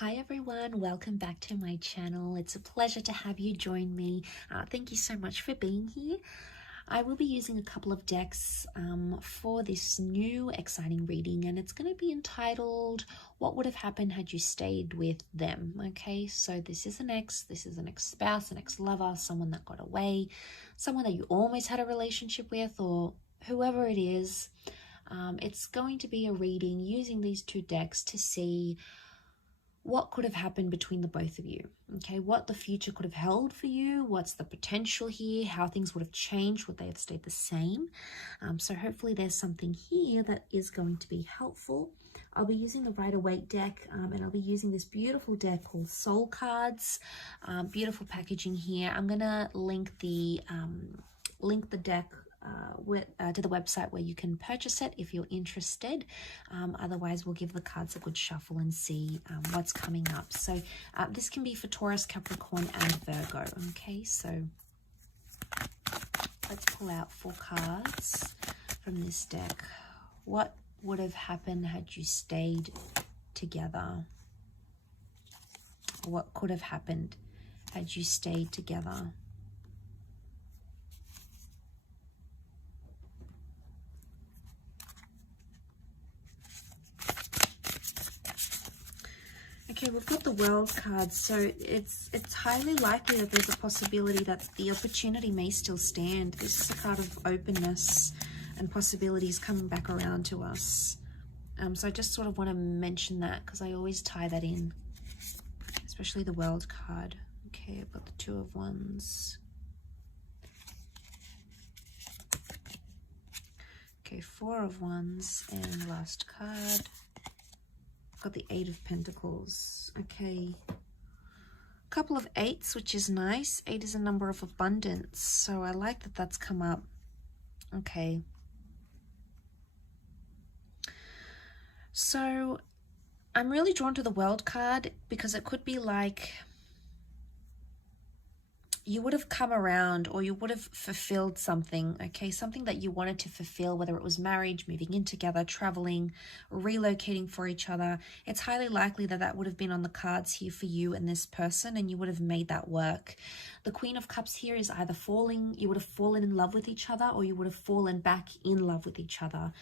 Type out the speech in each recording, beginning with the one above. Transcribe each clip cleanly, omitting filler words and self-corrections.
Hi everyone, welcome back to my channel. It's a pleasure to have you join me. Thank you so much for being here. I will be using a couple of decks for this new exciting reading, and it's going to be entitled What Would Have Happened Had You Stayed With Them. Okay, so this is an ex-spouse, an ex-lover, someone that got away, someone that you almost had a relationship with, or whoever it is. It's going to be a reading using these two decks to see what could have happened between the both of you, okay? What the future could have held for you, what's the potential here, how things would have changed, would they have stayed the same? So hopefully there's something here that is going to be helpful. I'll be using the Rider-Waite deck, and I'll be using this beautiful deck called Soul Cards. Beautiful packaging here. I'm gonna link the deck to the website where you can purchase it if you're interested. Otherwise, we'll give the cards a good shuffle and see what's coming up. So this can be for Taurus, Capricorn, and Virgo. Okay, so let's pull out 4 cards from this deck. What would have happened had you stayed together? What could have happened had you stayed together? Okay, we've got the World card, so it's highly likely that there's a possibility that the opportunity may still stand. This is a card of openness and possibilities coming back around to us. So I just sort of want to mention that because I always tie that in, especially the World card. Okay, I've got the 2 of Wands. Okay, 4 of Wands, and last card. Got the 8 of Pentacles. Okay, couple of 8s, which is nice. 8 is a number of abundance, so I like that that's come up. Okay, so I'm really drawn to the World card because it could be like you would have come around, or you would have fulfilled something, okay? Something that you wanted to fulfill, whether it was marriage, moving in together, traveling, relocating for each other. It's highly likely that that would have been on the cards here for you and this person, and you would have made that work. The Queen of Cups here is either you would have fallen in love with each other, or you would have fallen back in love with each other.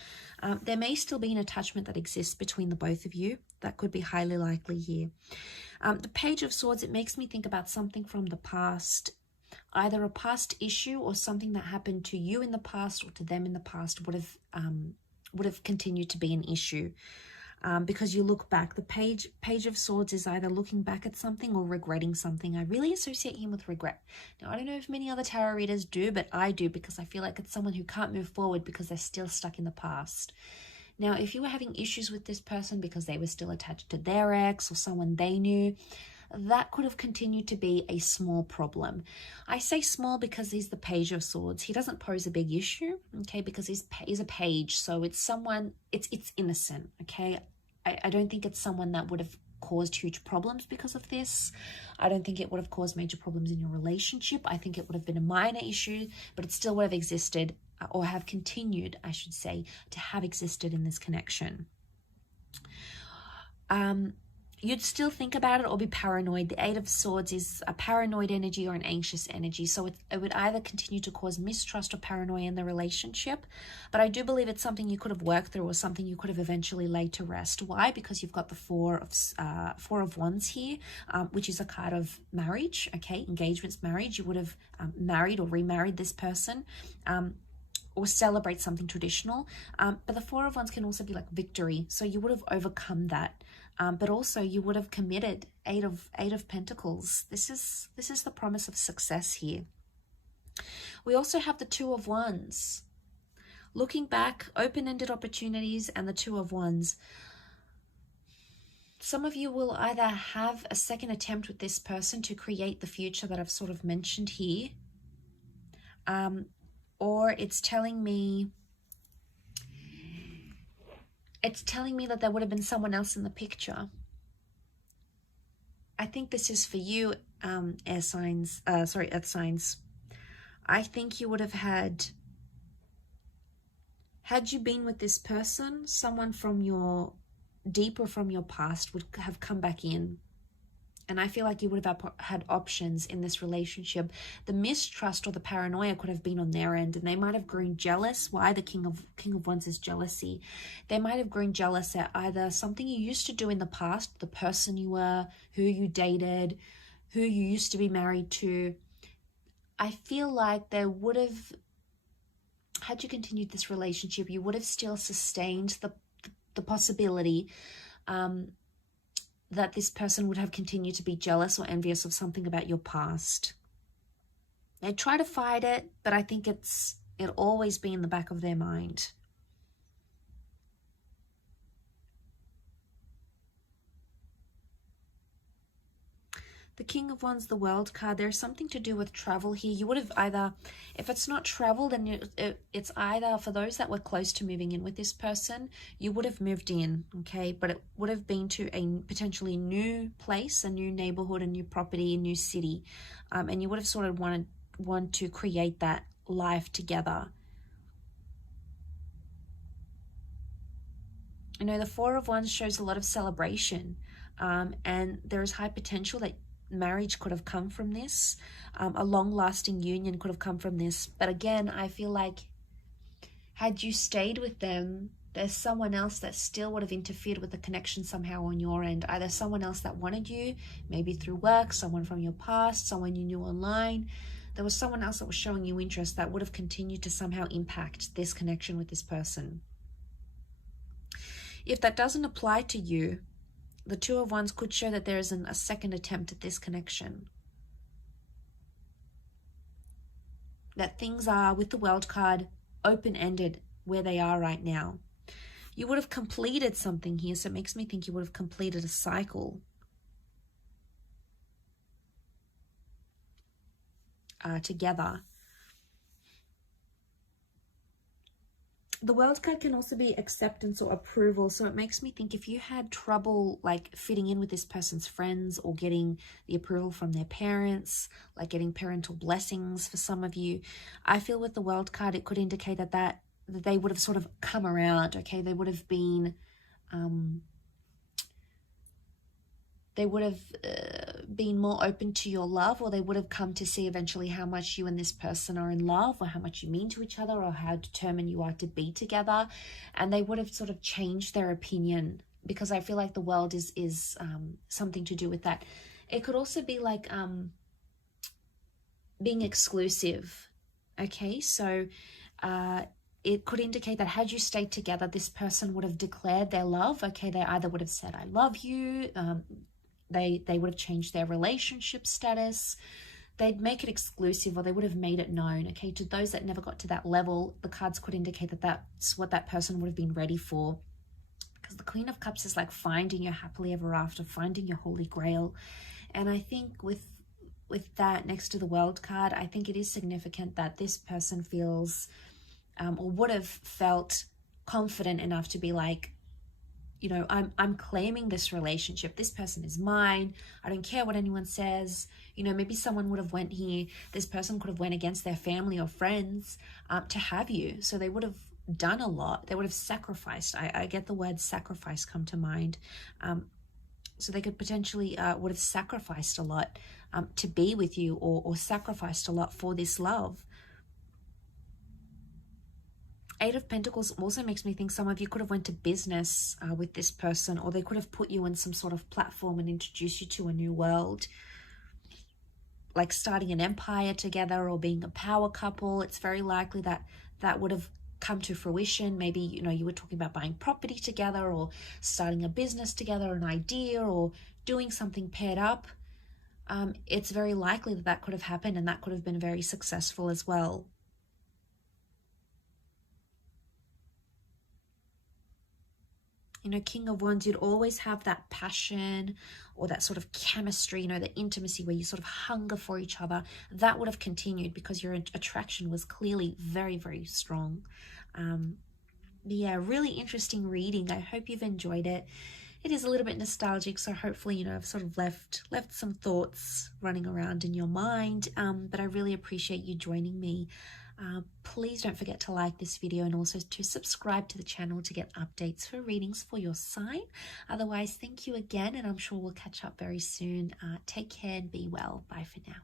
There may still be an attachment that exists between the both of you. That could be highly likely here. The Page of Swords, it makes me think about something from the past, either a past issue or something that happened to you in the past or to them in the past would have continued to be an issue, because you look back. The Page of Swords is either looking back at something or regretting something. I really associate him with regret. Now, I don't know if many other tarot readers do, but I do, because I feel like it's someone who can't move forward because they're still stuck in the past. Now, if you were having issues with this person because they were still attached to their ex or someone they knew, that could have continued to be a small problem. I say small because he's the Page of Swords. He doesn't pose a big issue, okay, because he's a page, so it's someone, it's innocent, okay? I don't think it's someone that would have caused huge problems because of this. I don't think it would have caused major problems in your relationship. I think it would have been a minor issue, but it still would have existed, or have continued, I should say, to have existed in this connection. You'd still think about it or be paranoid. The 8 of Swords is a paranoid energy or an anxious energy. So it would either continue to cause mistrust or paranoia in the relationship. But I do believe it's something you could have worked through, or something you could have eventually laid to rest. Why? Because you've got the 4 of Wands here, which is a card of marriage, okay? Engagements, marriage. You would have married or remarried this person, or celebrate something traditional. But the 4 of Wands can also be like victory. So you would have overcome that. But also you would have committed. 8 of Pentacles. This is the promise of success here. We also have the 2 of Wands. Looking back, open-ended opportunities, and the 2 of Wands. Some of you will either have a second attempt with this person to create the future that I've sort of mentioned here, or it's telling me that there would have been someone else in the picture. I think this is for you, earth signs. I think you would have had you been with this person, someone from your deeper from your past would have come back in. And I feel like you would have had options in this relationship. The mistrust or the paranoia could have been on their end, and they might have grown jealous. Why? The King of Wands is jealousy. They might have grown jealous at either something you used to do in the past, the person you were, who you dated, who you used to be married to. I feel like they would have, had you continued this relationship, you would have still sustained the possibility that this person would have continued to be jealous or envious of something about your past. They try to fight it, but I think it'll always be in the back of their mind. The King of Wands, the World card, there's something to do with travel here. You would have either, if it's not travel, then it's either, for those that were close to moving in with this person, you would have moved in, okay? But it would have been to a potentially new place, a new neighborhood, a new property, a new city. And you would have sort of want to create that life together. You know, the Four of Wands shows a lot of celebration. And there is high potential that marriage could have come from this. A long-lasting union could have come from this. But again, I feel like had you stayed with them, there's someone else that still would have interfered with the connection somehow on your end. Either someone else that wanted you, maybe through work, someone from your past, someone you knew online. There was someone else that was showing you interest that would have continued to somehow impact this connection with this person. If that doesn't apply to you, the Two of Wands could show that there is a second attempt at this connection. That things are, with the World card, open-ended where they are right now. You would have completed something here, so it makes me think you would have completed a cycle. Together. The World card can also be acceptance or approval, so it makes me think if you had trouble like fitting in with this person's friends or getting the approval from their parents, like getting parental blessings for some of you, I feel with the World card it could indicate that they would have sort of come around, okay? They would have been more open to your love, or they would have come to see eventually how much you and this person are in love, or how much you mean to each other, or how determined you are to be together. And they would have sort of changed their opinion, because I feel like the World is something to do with that. It could also be like being exclusive, okay? So it could indicate that had you stayed together, this person would have declared their love, okay? They either would have said, I love you, they would have changed their relationship status, they'd make it exclusive, or they would have made it known, okay? To those that never got to that level, the cards could indicate that that's what that person would have been ready for. Because the Queen of Cups is like finding your happily ever after, finding your holy grail. And I think with that next to the World card, I think it is significant that this person feels or would have felt confident enough to be like, you know, I'm claiming this relationship. This person is mine. I don't care what anyone says. You know, maybe someone would have went here. This person could have went against their family or friends to have you. So they would have done a lot. They would have sacrificed. I get the word sacrifice come to mind. So they could potentially would have sacrificed a lot to be with you, or sacrificed a lot for this love. Eight of Pentacles also makes me think some of you could have went to business with this person, or they could have put you in some sort of platform and introduced you to a new world, like starting an empire together or being a power couple. It's very likely that that would have come to fruition. Maybe, you know, you were talking about buying property together, or starting a business together, an idea, or doing something paired up. It's very likely that that could have happened, and that could have been very successful as well. You know, King of Wands, you'd always have that passion or that sort of chemistry, you know, the intimacy where you sort of hunger for each other. That would have continued because your attraction was clearly very, very strong. Yeah, really interesting reading. I hope you've enjoyed it. It is a little bit nostalgic, so hopefully, you know, I've sort of left some thoughts running around in your mind. But I really appreciate you joining me. Please don't forget to like this video and also to subscribe to the channel to get updates for readings for your sign. Otherwise, thank you again, and I'm sure we'll catch up very soon. Take care and be well. Bye for now.